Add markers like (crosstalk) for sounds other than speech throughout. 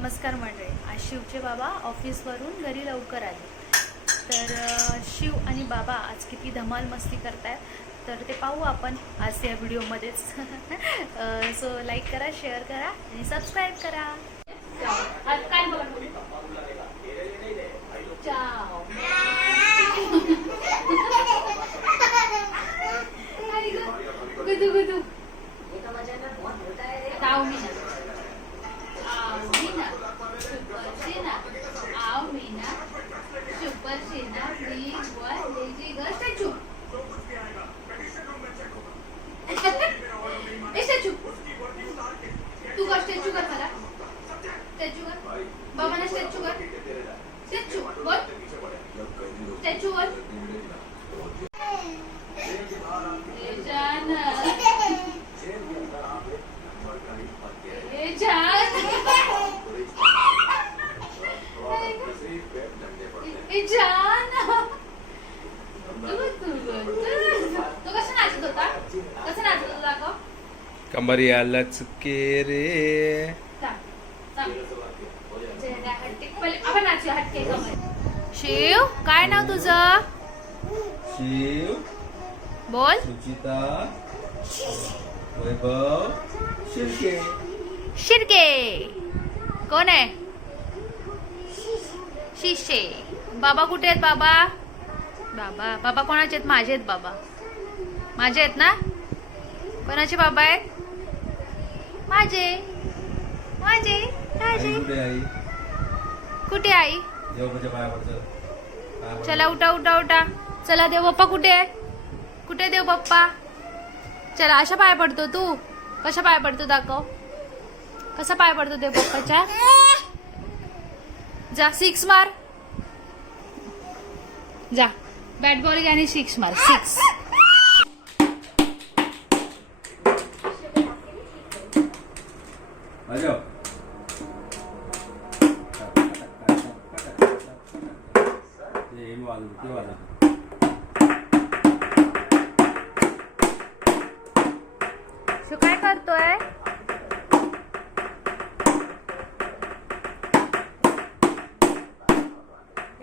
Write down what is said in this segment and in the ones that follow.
नमस्कार मंडळी. आज शिवचे बाबा ऑफिसवरून घरी लवकर आले. तर शिव आणि बाबा आज किती धमाल मस्ती करतायत. तर ते पाहू आपण आज या व्हिडिओमध्येच. (laughs) सो लाईक करा शेअर करा आणि सबस्क्राईब करा. काय (laughs) गुदू गुदू Tao Mina. Ao Mina. Super Sina. Ao Mina. Super Sina. Big one. Lazy girl. Statue. ए स्टॅच्यू तू कर स्टॅच्यू कर मला स्टॅच्यू कर बाबांना स्टॅच्यू कर स्टॅच्यू बोल स्टॅच्यू बोल ए जान ए जान ए जान तू तू तू कसं नाचत होता कसं नाचत होता दाखव कमरिया लचके रे शिव काय नाव तुझं? शिव। बोल. सुचिता। वैभव। शिर्के। शिर्के. कोण आहे? शिशे. बाबा कुठे आहेत बाबा? बाबा बाबा कोणाचे आहेत? माझे आहेत बाबा. माझे आहेत ना? कोणाचे बाबा आहेत? माझे. माझे माझे कुठे आई? चल उठा उठा उठा. चला देव बाप्पा कुठे? आहे कुठे देव बाप्पा चला अशा पाय पडतो तू. कशा पाय पडतो दाखव. कसा पाय पडतो देव बाप्पाच्या जा सिक्स मार. जा. बॅट बॉल घ्या आणि सिक्स मार. सिक्स ते हे वाजव, ते वाजव. तू काय करतोय.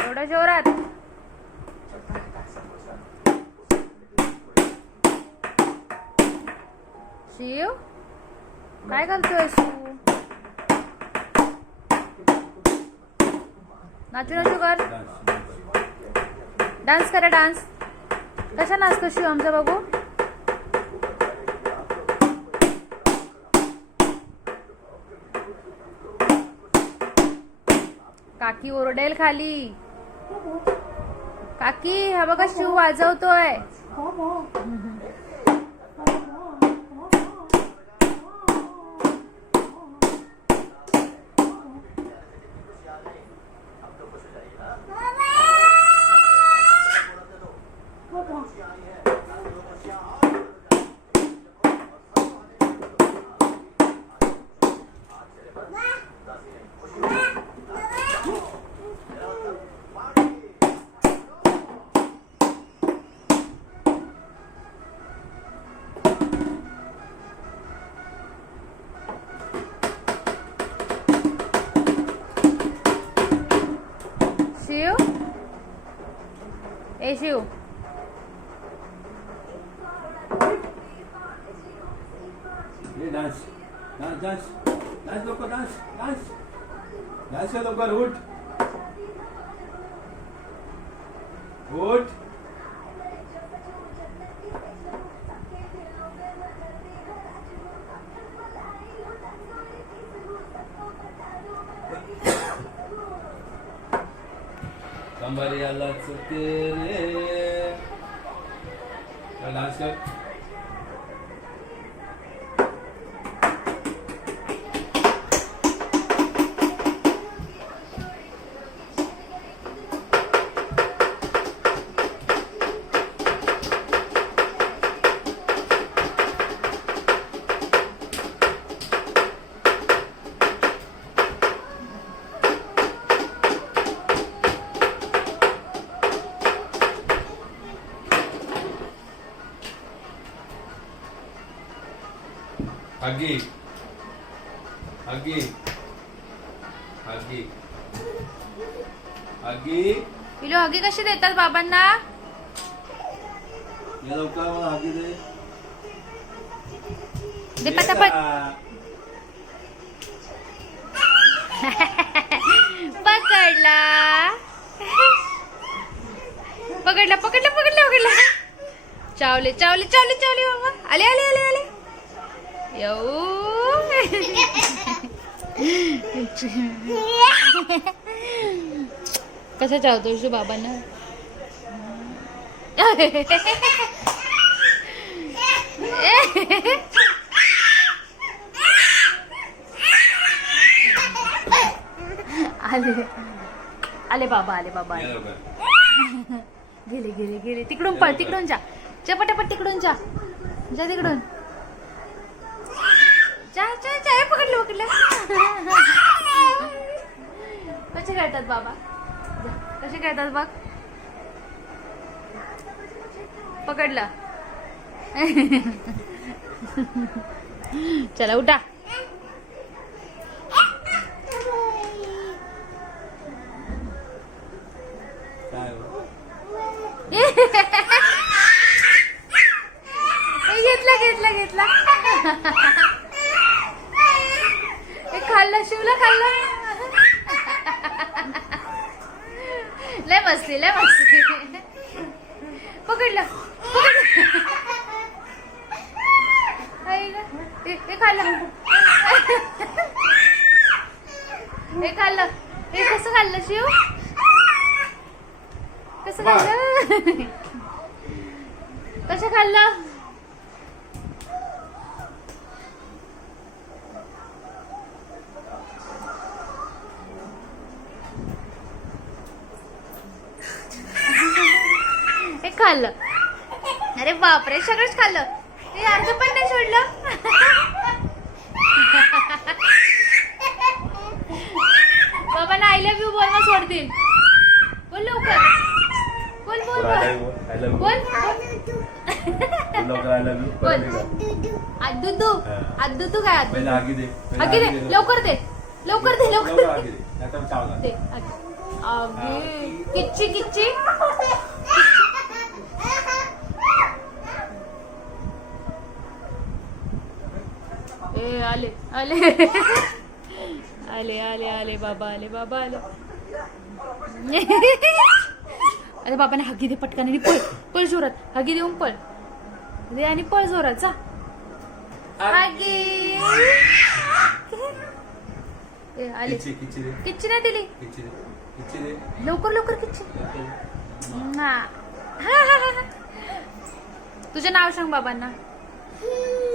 एवढ्या जोरात. शिव काय करतोय शिव? नाचू नाचू कर डान्स करा डान्स. कशा नाचतो हो शिव आमचा बघू? काकी ओरडेल खाली. काकी हा बघा शिव वाजवतोय. हो, हो. शिव ये डान्स डान्स डान्स डान्स लवकर डान्स डान्स डान्स कर लवकर उठ उठ कमरिया लचके रे चल डान्स कर हगी हगी आगी आगी पिलो हगी कशी देतात बाबांना? ये लवकर मला आगी दे. दे पटापट? (laughs) पकडला. पकडला पकडला पकडला पकडला. चावले चावले चावले चावले बाबा. आले आले आले आले. कसं चावतो शू बाबांना? आले. आले बाबा आले बाबा (laughs) गेले गेले गेले तिकडून पळ तिकडून जा. जा पटापट तिकडून जा. जा तिकडून. जा जा हे पकडलं पकडलं. कसे खेळतात बाबा? कसे खेळतात बघ. पकडलं. चला उठा. काय हो? घेतला घेतला घेतला हे खाल्लं? लय मस्ती लय मस्ती. पकडलं पकडलं. खाल्लं. हे खाल्लं. हे कसं खाल्लं शिव? कसं खाल्लं? कसं खाल्लं? बापरे सगळंच खाल्लं. हे अर्ध पण नाही सोडलं. बाबा ना आय लव्ह यू बोल मग सोडतील. बोल लवकर. बोल बोल बोल. बोल बोल. आदुदू. आदुदू काय आगी दे. आगी. लवकर दे. लवकर दे लवकर दे. किच्ची किच्ची. ए आले आले. आले आले आले बाबा आले बाबा आले. अरे बाबाने हागी दे पटकन पळ पळ जोरात. हागी देऊन पळ. दे आणि पळ जोरात जा. हागी ए आले. किच्ची नाही दिली? लवकर लवकर किच्ची. तुझे नाव सांग बाबांना.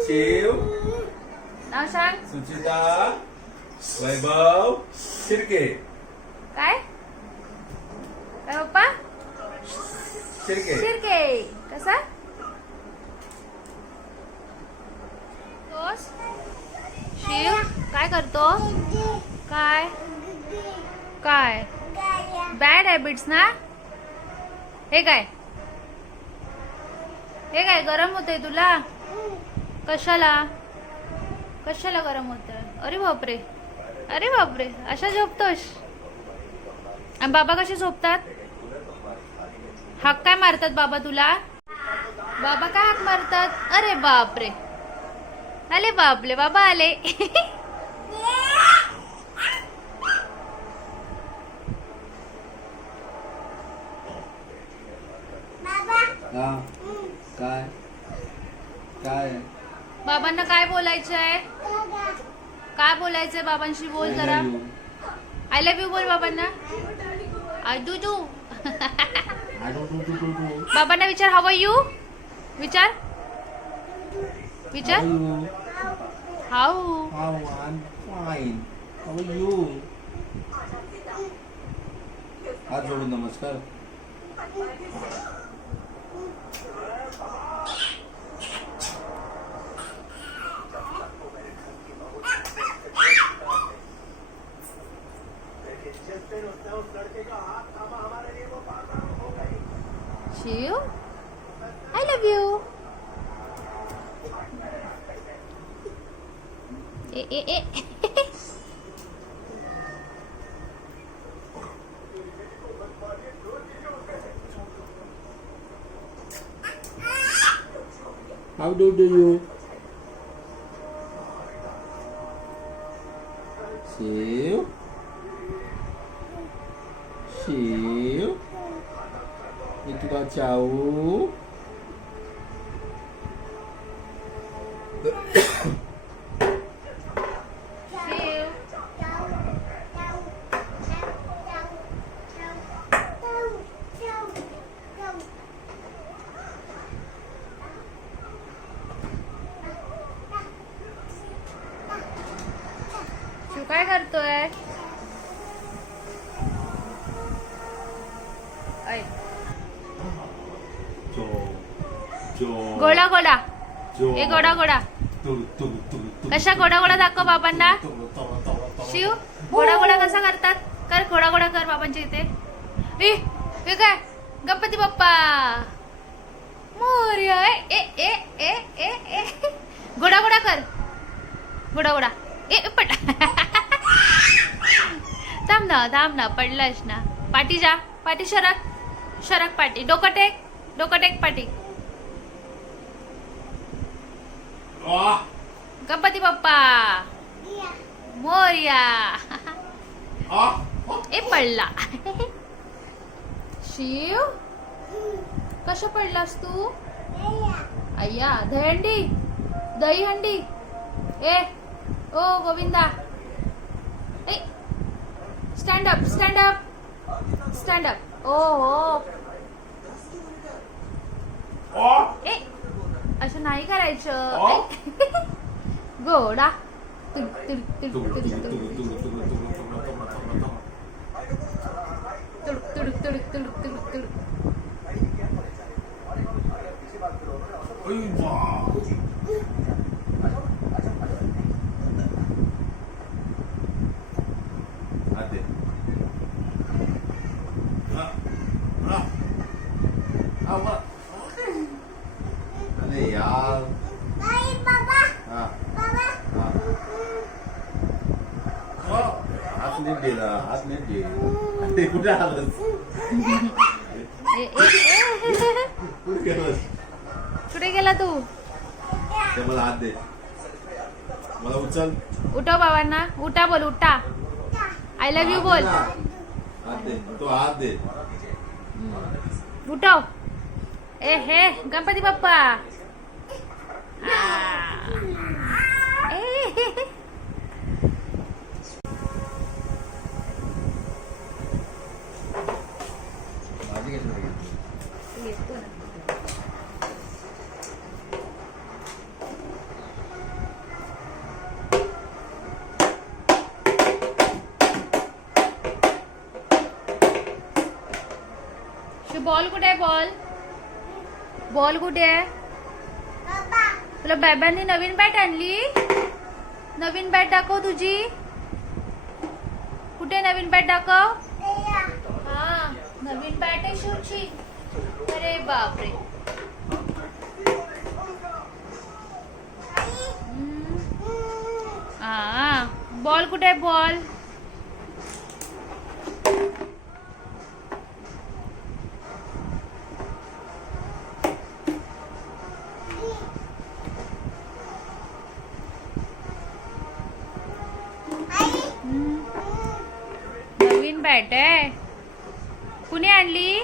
शिव. नाव सांग सुचिता वैभव शिर्के. काय? काय पप्पा? शिर्के. शिरके. कसा? तोस शिव काय करतो? काय? काय? बॅड हॅबिट्स ना? हे काय? हे काय? गरम होतंय तुला? कशाला? कशाला गरम होतंय? अरे बापरे. अरे बापरे. अशा झोपतोस? आणि बाबा कसे झोपतात? हाक काय मारतात बाबा तुला? बाबा काय हाक मारतात? अरे बापरे. आले बापले बाबा आले. हा. काय? काय? बाबांना काय बोलायचंय? काय बोलायचंय बाबांशी? बोल जरा. आय लव्ह यू बोल बाबांना. आय डू डू बाबांना विचार हव यू विचार. विचार. हाऊ? हात जोडून नमस्कार. Chill? I love you. (laughs) Eh, eh, eh. How do you? Shiv मी तुला चावू शिव शिव काय करतोय ऐ, जो जो गोडा गोडा. ए गोडा गोडा. कशा गोडा गोडा दाखव बाबांना. शिव गोडा गोडा कसा करतात? कर गोडा गोडा कर बाबांच्या इथे. ए हे काय? गणपती बाप्पा. मोर्या ए ए ए ए ए गोडा गोडा कर. गोडा गोडा. ए पड थांब ना थांब ना पडलास ना. पाठी जा. पाठी शरक शरक पाठी डोकं टेक. डोकं टेक पाठी गणपती बाप्पा मोर्या ए पडला शिव कशा पडलास तू अय्या दहीहंडी दहीहंडी ए ओ गोविंदा ए stand up stand up stand up ओ हो ए असं नाही करायचं अ? ए. गोडा तुड, तुड, तुड, तू तुड, तू तुड. तू तू तू तू तुड, तुड, तुड, तुड, तुड, तुड. अय वा आते हा हा आवा अरे यार हा हा हो, हात नीट दे ना, हात नीट दे ते कुठे आलंस. कुठे गेलंस कुठे गेला तू? ते मला हात दे. मला उचल. उठव बाबांना. उठा बोल उठा. आय लव्ह यू बोल. हात दे. तो हात दे. उठव. ए हे गणपती बाप्पा. ए. बॉल कुठे आहे? तुला बाबांनी नवीन बॅट आणली? नवीन बॅट दाखव तुझी. कुठे नवीन बॅट दाखव? हा नवीन बॅट आहे शिवची अरे बापरे. हा बॉल कुठे आहे? बॉल. बॅट आहे कुणी आणली?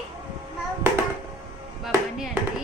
बाबांनी आणली.